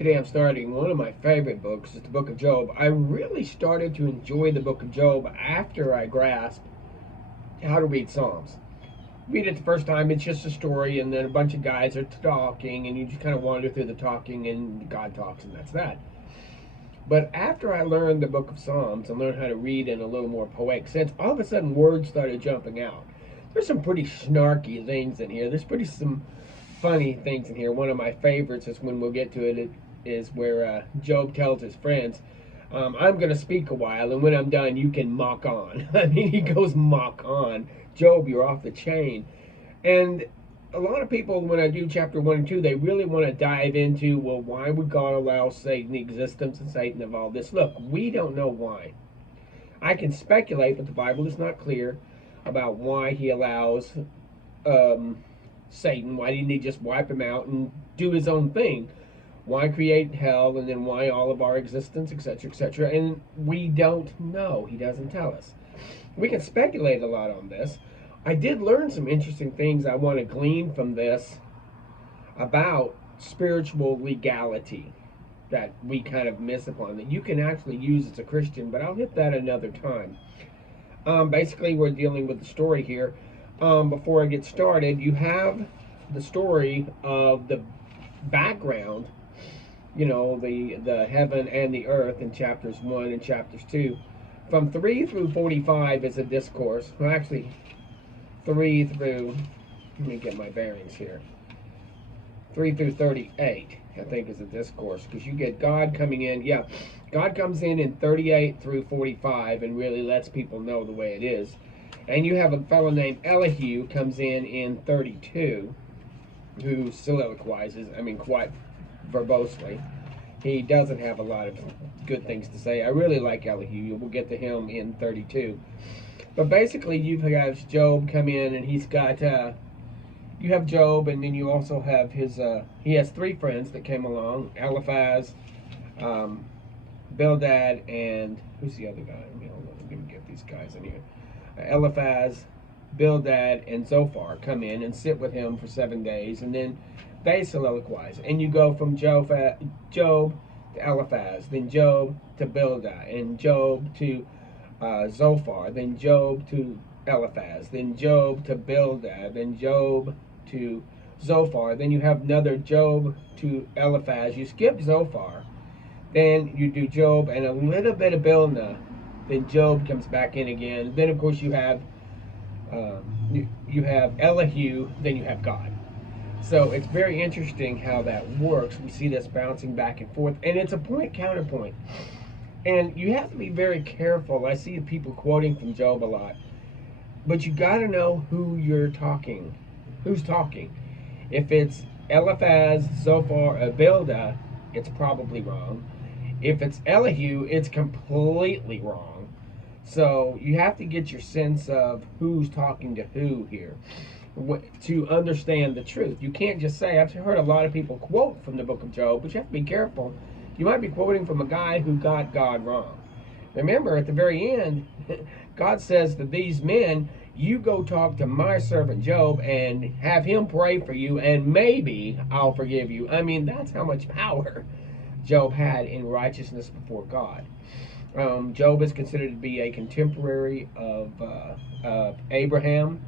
Today I'm starting one of my favorite books, it's the Book of Job. I really started to enjoy the Book of Job after I grasped how to read Psalms. Read it the first time, it's just a story, and then a bunch of guys are talking, and you just kind of wander through the talking, and God talks, and that's that. But after I learned the Book of Psalms and learned how to read in a little more poetic sense, all of a sudden words started jumping out. There's some pretty snarky things in here. There's some funny things in here. One of my favorites is when we'll get to it is where Job tells his friends, I'm going to speak a while, and when I'm done, you can mock on. I mean, he goes mock on. Job, you're off the chain. And a lot of people, when I do chapter 1 and 2, they really want to dive into, well, why would God allow Satan, the existence of Satan, of all this? Look, we don't know why. I can speculate, but the Bible is not clear about why he allows Satan. Why didn't he just wipe him out and do his own thing? Why create hell, and then why all of our existence, etc., etc.? And we don't know. He doesn't tell us. We can speculate a lot on this. I did learn some interesting things I want to glean from this about spiritual legality that we kind of miss upon, that you can actually use as a Christian, but I'll hit that another time. Basically, we're dealing with the story here. Before I get started, you have the story of the background, you know, the heaven and the earth in chapters 1 and chapters 2. From 3 through 45 is a discourse. Well, actually, 3 through, let me get my bearings here. 3 through 38, I think, is a discourse, because you get God coming in. Yeah, God comes in 38 through 45 and really lets people know the way it is. And you have a fellow named Elihu comes in 32, who soliloquizes, I mean, quite verbosely. He doesn't have a lot of good things to say. I really like Elihu. We'll get to him in 32. But basically, you have Job come in, and he's got, you have Job, and then you also have his, he has 3 friends that came along, Eliphaz, Bildad, and, who's the other guy? Let me get these guys in here. Eliphaz, Bildad, and Zophar come in and sit with him for 7 days, and then they soliloquize. And you go from Job to Eliphaz, then Job to Bildad, and Job to Zophar, then Job to Eliphaz, then Job to Bildad, then Job to Zophar, then you have another Job to Eliphaz. You skip Zophar, then you do Job and a little bit of Bildad, then Job comes back in again. Then of course you have Elihu, then you have God. So it's very interesting how that works. We see this bouncing back and forth, and it's a point counterpoint. And you have to be very careful. I see people quoting from Job a lot. But you got to know who you're talking. Who's talking? If it's Eliphaz, Zophar, or Bildad, it's probably wrong. If it's Elihu, it's completely wrong. So you have to get your sense of who's talking to who here to understand the truth. You can't just say, I've heard a lot of people quote from the book of Job, but you have to be careful. You might be quoting from a guy who got God wrong. Remember, at the very end, God says to these men, you go talk to my servant Job and have him pray for you, and maybe I'll forgive you. I mean, that's how much power Job had in righteousness before God. Job is considered to be a contemporary of Abraham.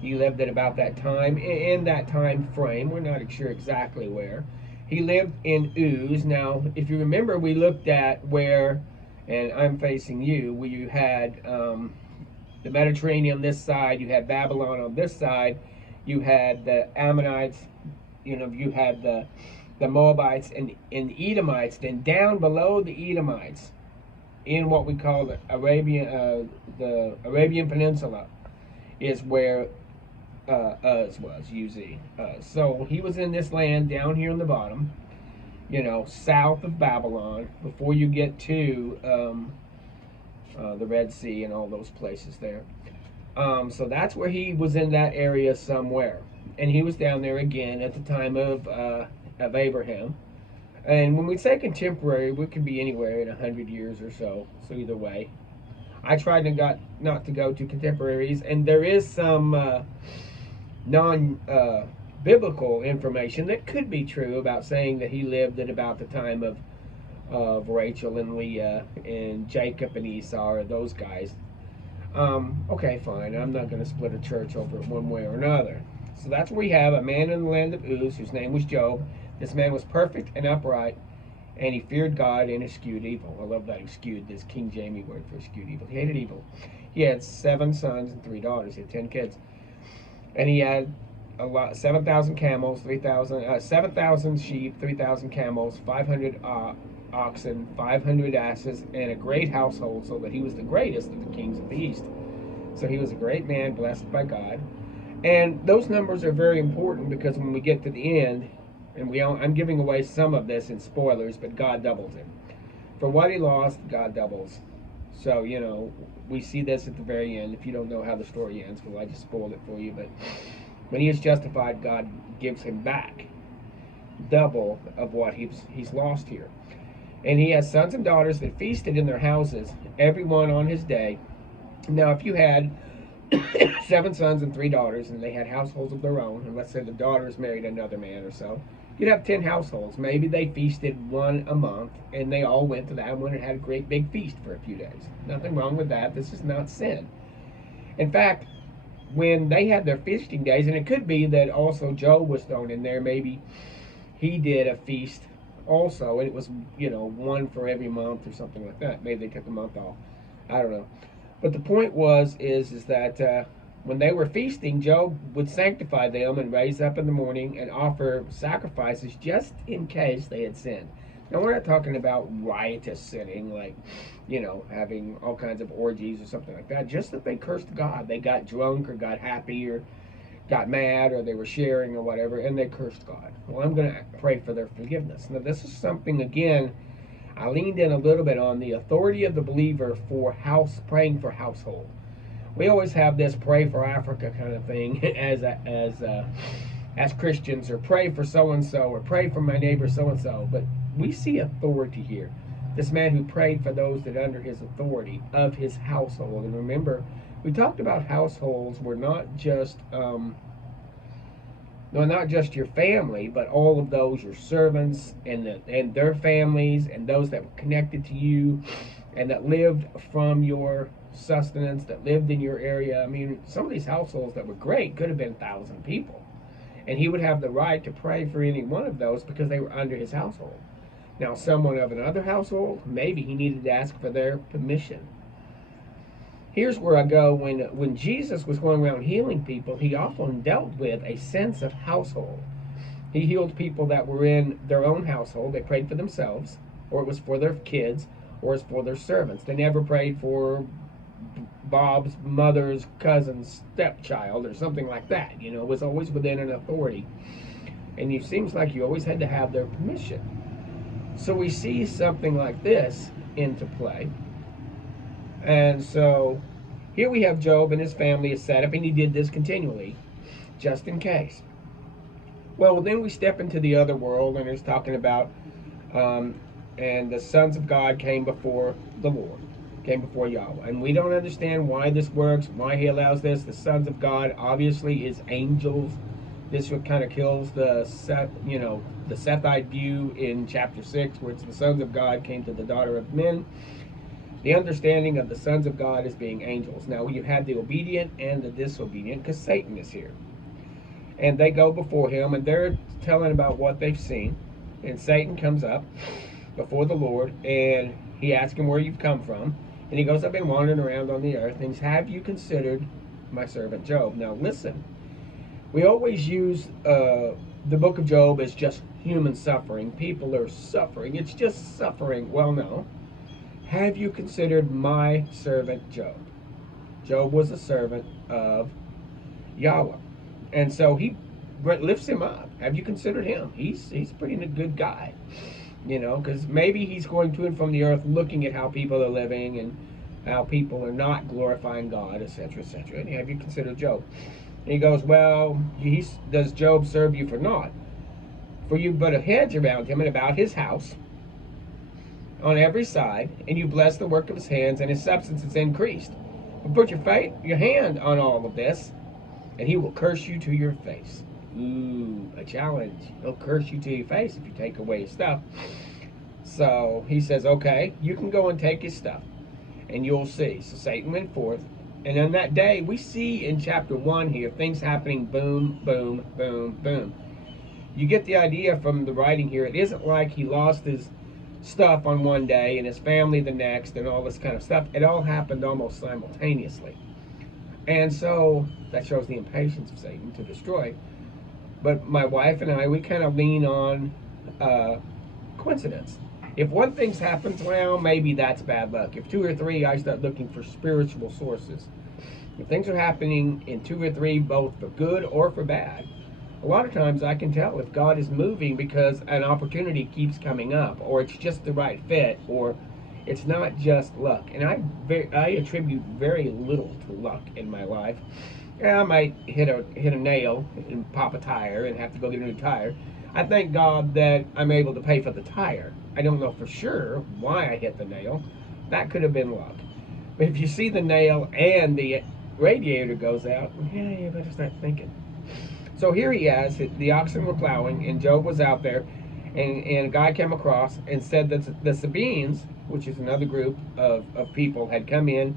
He lived at about that time, in that time frame. We're not sure exactly where. He lived in Uz. Now, if you remember, we looked at where, and I'm facing you, where you had the Mediterranean on this side, you had Babylon on this side, you had the Ammonites, you know, you had the Moabites and the Edomites. Then down below the Edomites, in what we call the Arabian Peninsula, is where Uz was, U-Z. So he was in this land down here on the bottom, you know, south of Babylon, before you get to the Red Sea and all those places there. So that's where he was, in that area somewhere. And he was down there again at the time of Abraham. And when we say contemporary, we could be anywhere in 100 years or so. So either way, I tried not to go to contemporaries, and there is some biblical information that could be true about saying that he lived at about the time of Rachel and Leah and Jacob and Esau, or those guys. Okay, fine. I'm not going to split a church over it one way or another. So that's where we have a man in the land of Uz whose name was Job. This man was perfect and upright, and he feared God and eschewed evil. I love that, eschewed, this King James word for eschewed evil. He hated evil. He had 7 sons and 3 daughters. He had 10 kids. And he had 7,000 camels, 7,000 sheep, 3,000 camels, 500 oxen, 500 asses, and a great household, so that he was the greatest of the kings of the east. So he was a great man, blessed by God. And those numbers are very important, because when we get to the end, and I'm giving away some of this in spoilers, but God doubles him. For what he lost, God doubles. So, we see this at the very end. If you don't know how the story ends, well, I just spoiled it for you. But when he is justified, God gives him back double of what he's lost here. And he has sons and daughters that feasted in their houses, everyone on his day. Now, if you had 7 sons and 3 daughters, and they had households of their own, and let's say the daughters married another man or so, you'd have 10 households. Maybe they feasted one a month, and they all went to that one and had a great big feast for a few days. Nothing wrong with that. This is not sin. In fact, when they had their feasting days, and it could be that also Job was thrown in there, maybe he did a feast also, and it was, one for every month or something like that. Maybe they took a month off. I don't know. But the point is that when they were feasting, Job would sanctify them and raise up in the morning and offer sacrifices just in case they had sinned. Now, we're not talking about riotous sinning, like, having all kinds of orgies or something like that. Just that they cursed God. They got drunk or got happy or got mad, or they were sharing or whatever, and they cursed God. Well, I'm going to pray for their forgiveness. Now, this is something, again, I leaned in a little bit on the authority of the believer for praying for household. We always have this pray for Africa kind of thing as Christians, or pray for so-and-so, or pray for my neighbor so-and-so. But we see authority here. This man who prayed for those that under his authority of his household. And remember, we talked about households were not just your family, but all of those, your servants and their families, and those that were connected to you and that lived from your sustenance, that lived in your area. I mean, some of these households that were great could have been 1,000 people. And he would have the right to pray for any one of those because they were under his household. Now, someone of another household, maybe he needed to ask for their permission. Here's where I go. When Jesus was going around healing people, he often dealt with a sense of household. He healed people that were in their own household. They prayed for themselves, or it was for their kids, or it's for their servants. They never prayed for Bob's mother's cousin's stepchild or something like that. It was always within an authority. And it seems like you always had to have their permission. So we see something like this into play. And so here we have Job and his family is set up, and he did this continually, just in case. Well, then we step into the other world, and it's talking about, and the sons of God came before the Lord, came before Yahweh. And we don't understand why this works, why he allows this. The sons of God obviously is angels. This what kind of kills the Sethite view in chapter 6, where it's the sons of God came to the daughter of men. The understanding of the sons of God as being angels. Now, you have the obedient and the disobedient, because Satan is here. And they go before him, and they're telling about what they've seen. And Satan comes up before the Lord, and he asks him where you've come from. And he goes, I've been wandering around on the earth. And he says, have you considered my servant Job? Now, listen. We always use the book of Job as just human suffering. People are suffering. It's just suffering. Well, no. Have you considered my servant Job? Job was a servant of Yahweh. And so he lifts him up. Have you considered him? He's pretty good guy. Because maybe he's going to and from the earth looking at how people are living and how people are not glorifying God, etc., etc. And have you considered Job? And he goes, well, does Job serve you for naught? For you put a hedge around him and about his house on every side, and you bless the work of his hands, and his substance is increased. But put your hand on all of this, and he will curse you to your face. Ooh, a challenge. He'll curse you to your face if you take away his stuff. So he says, okay, you can go and take his stuff, and you'll see. So Satan went forth. And on that day, we see in chapter 1 here, things happening boom, boom, boom, boom. You get the idea from the writing here. It isn't like he lost his stuff on one day and his family the next and all this kind of stuff. It all happened almost simultaneously. And so that shows the impatience of Satan to destroy. But my wife and I, we kind of lean on coincidence. If one thing's happened, well, maybe that's bad luck. If 2 or 3, I start looking for spiritual sources. If things are happening in 2 or 3, both for good or for bad, a lot of times I can tell if God is moving because an opportunity keeps coming up, or it's just the right fit, or it's not just luck. And I attribute very little to luck in my life. I might hit a nail and pop a tire and have to go get a new tire. I thank God that I'm able to pay for the tire. I don't know for sure why I hit the nail. That could have been luck. But if you see the nail and the radiator goes out, yeah, you better start thinking. So here he is, the oxen were plowing, and Job was out there, and a guy came across and said that the Sabines, which is another group of people, had come in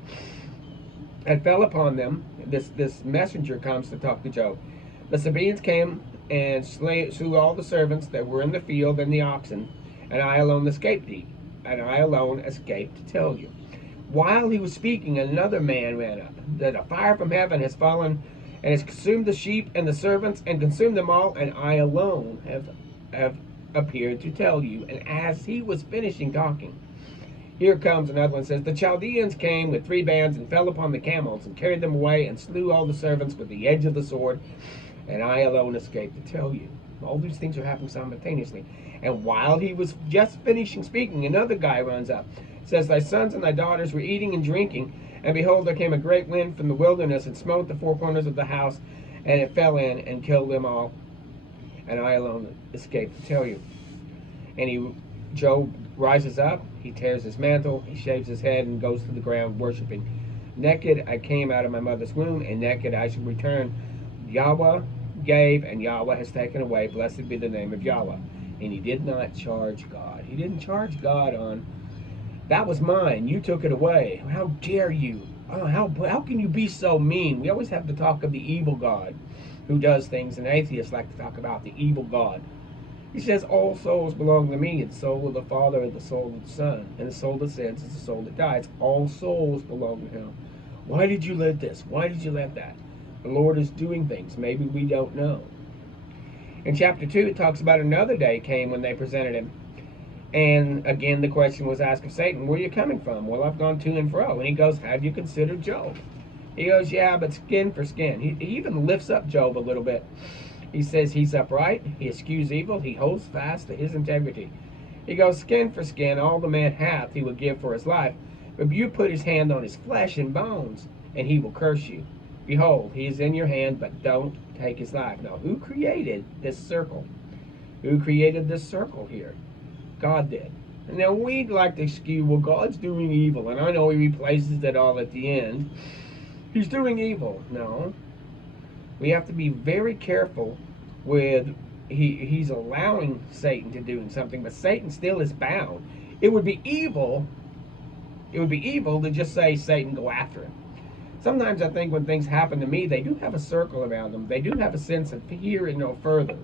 and fell upon them. This messenger comes to talk to Job. The Sabines came and slew all the servants that were in the field and the oxen, and I alone escaped thee, and I alone escaped to tell you. While he was speaking, another man ran up, that a fire from heaven has fallen and has consumed the sheep and the servants and consumed them all, and I alone have appeared to tell you. And as he was finishing talking, here comes another one, says, the Chaldeans came with 3 bands and fell upon the camels and carried them away and slew all the servants with the edge of the sword, and I alone escaped to tell you. All these things are happening simultaneously. And while he was just finishing speaking, another guy runs up, says, thy sons and thy daughters were eating and drinking, and behold, there came a great wind from the wilderness and smote the 4 corners of the house, and it fell in and killed them all, and I alone escaped to tell you. And Job rises up, he tears his mantle, he shaves his head, and goes to the ground worshiping. Naked I came out of my mother's womb, and naked I shall return. Yahweh gave, and Yahweh has taken away. Blessed be the name of Yahweh. And he did not charge God. He didn't charge God on, that was mine, you took it away. How dare you? Oh, how can you be so mean? We always have to talk of the evil God who does things, and atheists like to talk about the evil God. He says all souls belong to me, and the soul of the Father and the soul of the Son, and the soul that sins is the soul that dies. All souls belong to him. Why did you let this? Why did you let that? The Lord is doing things maybe we don't know. In chapter 2, it talks about another day came when they presented him. And again, the question was asked of Satan, where are you coming from? Well, I've gone to and fro. And he goes, have you considered Job? He goes, yeah, but skin for skin. He even lifts up Job a little bit. He says he's upright, he eschews evil, he holds fast to his integrity. He goes, skin for skin, all the man hath he will give for his life. But you put his hand on his flesh and bones, and he will curse you. Behold, he is in your hand, but don't take his life. Now, who created this circle? Who created this circle here? God did. And now we'd like to skew, well, God's doing evil, and I know he replaces it all at the end. He's doing evil. No. We have to be very careful with, he's allowing Satan to do something, but Satan still is bound. It would be evil to just say, Satan, go after him. Sometimes I think when things happen to me, they do have a circle around them. They do have a sense of here and no further.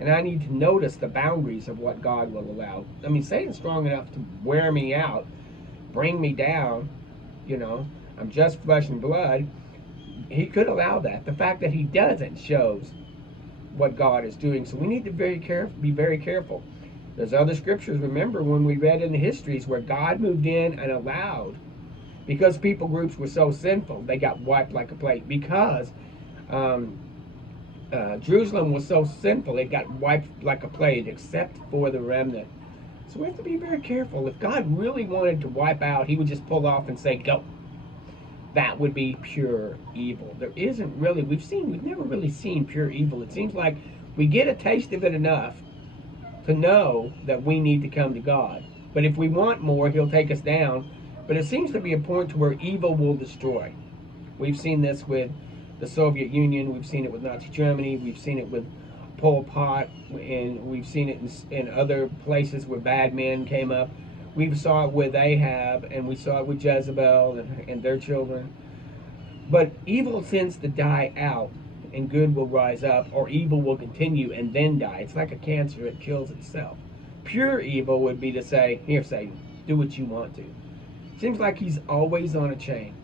And I need to notice the boundaries of what God will allow. I mean, Satan's strong enough to wear me out, bring me down. You know, I'm just flesh and blood. He could allow that. The fact that he doesn't shows what God is doing. So we need to be very careful. There's other scriptures, remember, when we read in the histories where God moved in and allowed, because people groups were so sinful, they got wiped like a plate. Because Jerusalem was so sinful, it got wiped like a plague, except for the remnant. So we have to be very careful. If God really wanted to wipe out, he would just pull off and say, go. That would be pure evil. There isn't really, we've never really seen pure evil. It seems like we get a taste of it enough to know that we need to come to God. But if we want more, he'll take us down. But it seems to be a point to where evil will destroy. We've seen this with the Soviet Union. We've seen it with Nazi Germany. We've seen it with Pol Pot, and we've seen it in other places where bad men came up. We saw it with Ahab, and we saw it with Jezebel and their children. But evil tends to die out, and good will rise up, or evil will continue and then die. It's like a cancer, it kills itself. Pure evil would be to say, here, Satan, do what you want to. Seems like he's always on a chain.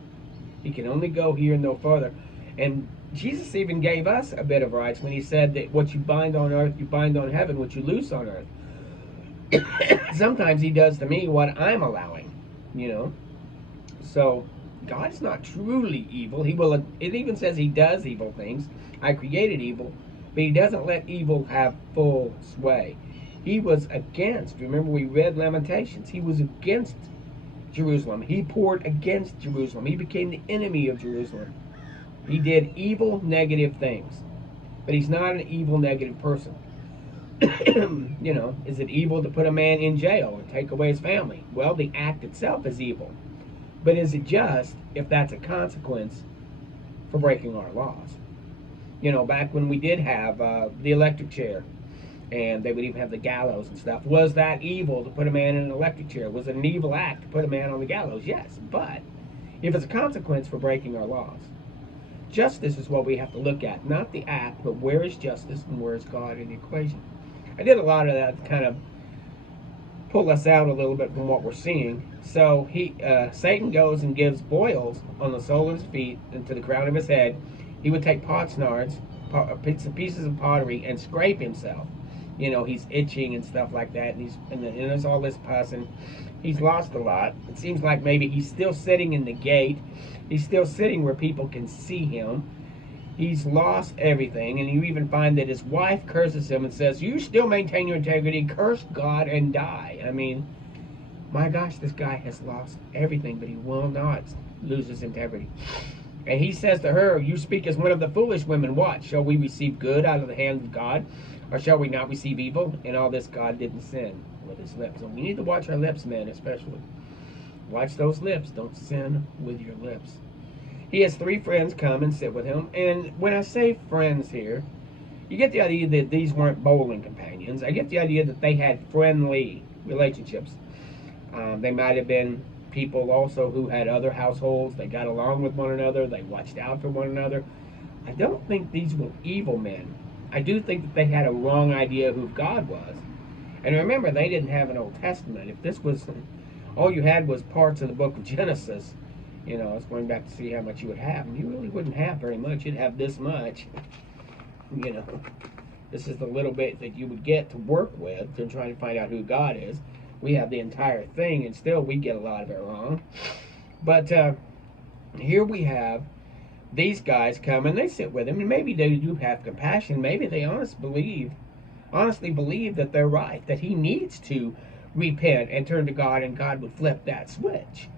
He can only go here and no further. And Jesus even gave us a bit of rights when he said that what you bind on earth, you bind on heaven, what you loose on earth. Sometimes he does to me what I'm allowing, you know. So God's not truly evil. He will. It even says he does evil things. I created evil, but he doesn't let evil have full sway. He was against. Remember, we read Lamentations. He was against Jerusalem. He poured against Jerusalem. He became the enemy of Jerusalem. He did evil, negative things, but he's not an evil, negative person. You know, is it evil to put a man in jail and take away his family? Well, the act itself is evil. But is it just if that's a consequence for breaking our laws? You know, back when we did have the electric chair, and they would even have the gallows and stuff, was that evil to put a man in an electric chair? Was it an evil act to put a man on the gallows? Yes, but if it's a consequence for breaking our laws, justice is what we have to look at, not the act, but where is justice and where is God in the equation? I did a lot of that to kind of pull us out a little bit from what we're seeing. So Satan goes and gives boils on the sole of his feet and to the crown of his head. He would take pot's nards, pieces of pottery, and scrape himself. You know, he's itching and stuff like that, and there's all this pus, and he's lost a lot. It seems like maybe he's still sitting in the gate. He's still sitting where people can see him. He's lost everything, and you even find that his wife curses him and says, you still maintain your integrity, curse God and die. I mean, my gosh, this guy has lost everything, but he will not lose his integrity. And he says to her, you speak as one of the foolish women. What? Shall we receive good out of the hand of God, or shall we not receive evil? And all this God didn't sin with his lips. So we need to watch our lips, men, especially. Watch those lips. Don't sin with your lips. He has 3 friends come and sit with him. And when I say friends here, you get the idea that these weren't bowling companions. I get the idea that they had friendly relationships. They might have been people also who had other households. They got along with one another. They watched out for one another. I don't think these were evil men. I do think that they had a wrong idea of who God was. And remember, they didn't have an Old Testament. If this was, all you had was parts of the book of Genesis, you know, it's going back to see how much you would have. And you really wouldn't have very much. You'd have this much. You know, this is the little bit that you would get to work with to try to find out who God is. We have the entire thing, and still we get a lot of it wrong. But here we have these guys come, and they sit with him, and maybe they do have compassion. Maybe they honestly believe that they're right, that he needs to repent and turn to God, and God would flip that switch.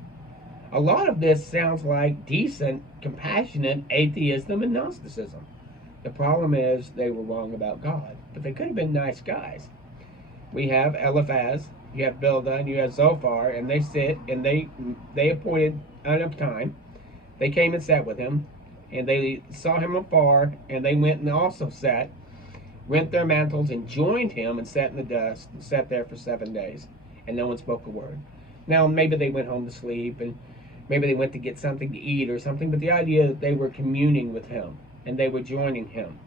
A lot of this sounds like decent, compassionate atheism and Gnosticism. The problem is they were wrong about God, but they could have been nice guys. We have Eliphaz, you have Bildad, you have Zophar, and they sit, and they appointed enough time. They came and sat with him, and they saw him afar, and they went and also sat, rent their mantles, and joined him, and sat in the dust, and sat there for 7 days, and no one spoke a word. Now, maybe they went home to sleep, and maybe they went to get something to eat or something, but the idea that they were communing with him, and they were joining him.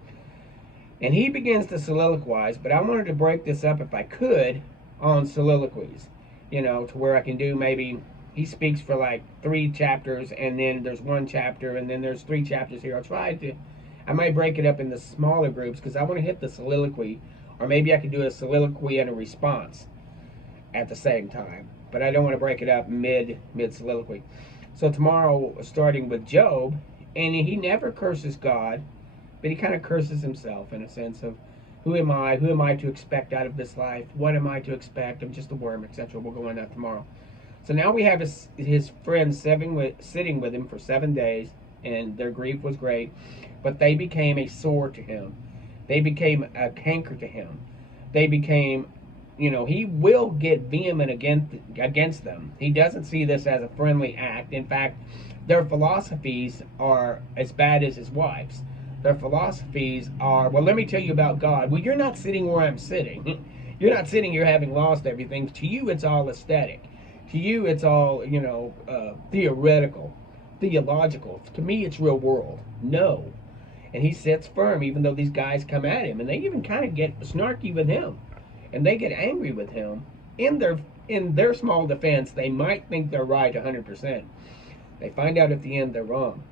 And he begins to soliloquize, but I wanted to break this up, if I could, on soliloquies, you know, to where I can do maybe, he speaks for like 3 chapters, and then there's 1 chapter, and then there's 3 chapters here. I might break it up into smaller groups, because I want to hit the soliloquy, or maybe I could do a soliloquy and a response at the same time, but I don't want to break it up mid soliloquy. So tomorrow, starting with Job, and he never curses God, but he kind of curses himself in a sense of, who am I? Who am I to expect out of this life? What am I to expect? I'm just a worm, etc. We'll go on that tomorrow. So now we have his friends sitting with him for 7 days, and their grief was great, but they became a sore to him. They became a canker to him. They became, you know, he will get vehement against them. He doesn't see this as a friendly act. In fact, their philosophies are as bad as his wife's. Their philosophies are, well, let me tell you about God. Well, you're not sitting where I'm sitting. You're not sitting here having lost everything. To you, it's all aesthetic. To you, it's all, theoretical, theological. To me, it's real world. No. And he sits firm, even though these guys come at him, and they even kind of get snarky with him, and they get angry with him. In their small defense, they might think they're right 100%. They find out at the end they're wrong.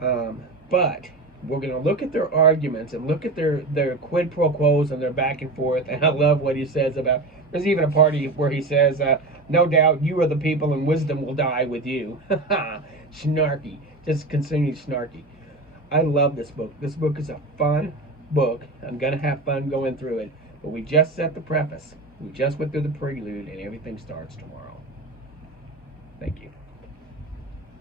But we're going to look at their arguments and look at their quid pro quos and their back and forth. And I love what he says about, there's even a party where he says, no doubt you are the people and wisdom will die with you. Snarky. Just continually snarky. I love this book. This book is a fun book. I'm going to have fun going through it. But we just set the preface. We just went through the prelude and everything starts tomorrow. Thank you.